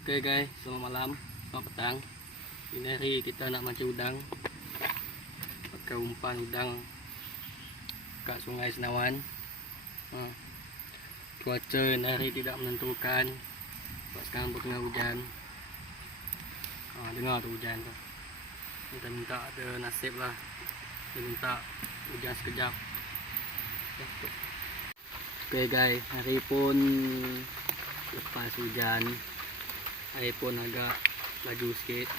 Oke guys, selamat malam, selamat petang. Ini hari kita nak mancing udang. Pakai umpan udang kat Sungai Senawan. Cuaca hari tidak menentukan. Sebab sekarang tengah hujan. Dengar tu hujan tu. Kita minta ada nasib lah. Kita minta hujan sekejap. Oke guys, hari pun lepas hujan. Air pun agak laju sikit.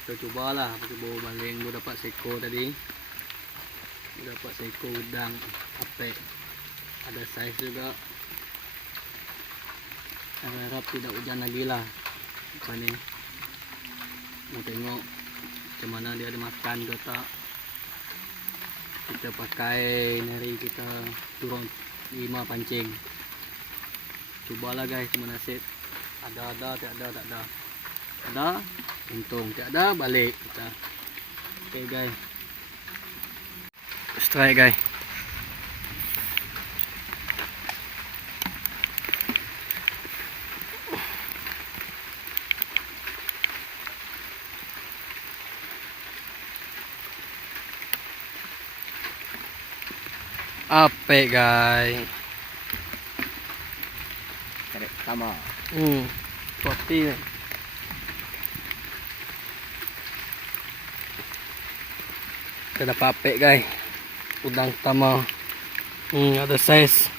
Kita cubalah cuba baling. Gua dapat seekor tadi. Gua dapat seekor udang apek. Ada saiz juga. Harap tidak hujan lagi lah lepas ni. Mau tengok macam mana dia ada makan ke tak. Kita pakai hari kita turun 5 pancing. Cubalah guys, cuma nasib. Ada, tak ada. Ada, untung. Tak ada, balik kita. Okay guys. Strike guys. Apek guys. Karek pertama. Kopi. Kita dapat apek guys. Udang pertama. Ada saiz.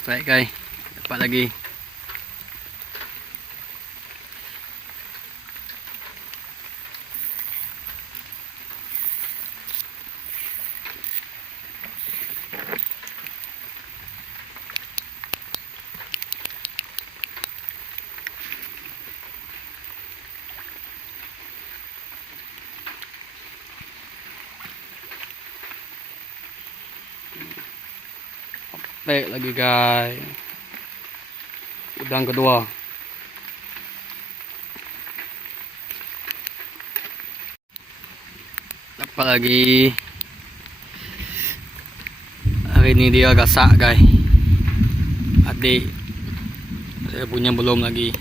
Strike guys. Dapat lagi. Apek lagi guys. Udang kedua. Dapat lagi. Hari ni dia gasak guys. Adik. Saya punya belum lagi.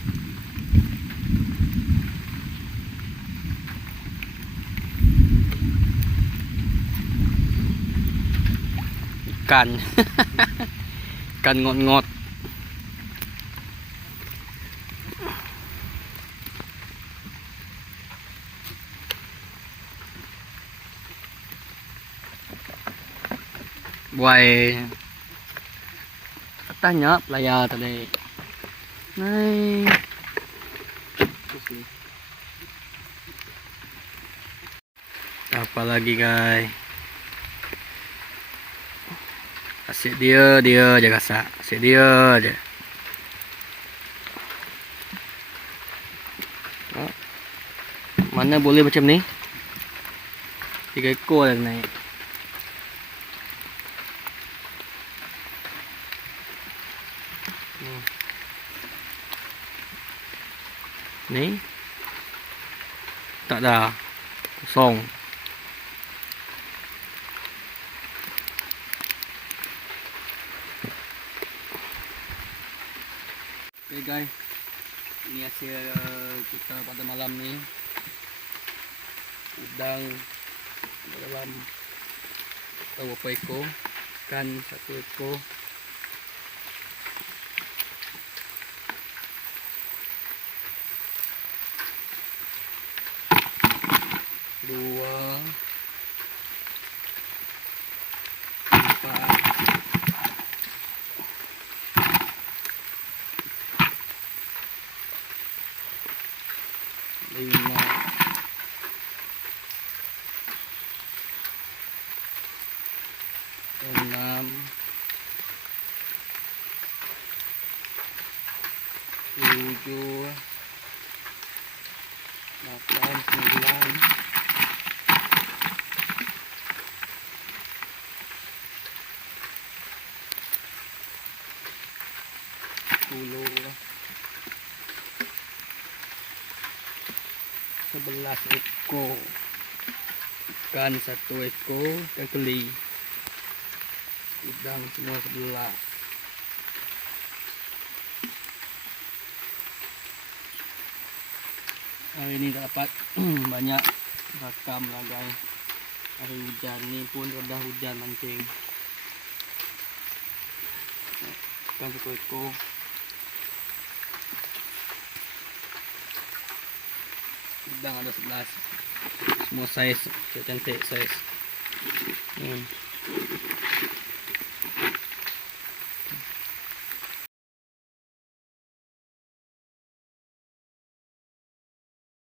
Ikan. Ikan ngot-ngot. Buai. Tanya pelayar tadi. Naik. Apa lagi guys? Asyik dia je gasak. Asyik dia je. Mana boleh macam ni? 3 ekor dah naik. Ni. Tak ada. Kosong. Okay guys, ini hasil kita pada malam ni. Udang dalam berapa ekor, ikan 1 ekor. Dua, 4, 5, 6, 7, 8, 9, 10, 11 ekor. Ikan 1 ekor, ikan keli. Udang semua 11. hari ini dapat banyak rakam lah guys. Hari hujan ni pun rada hujan mancing. Ikan seko-seko. Udang ada 11. Semua saiz, cantik saiz.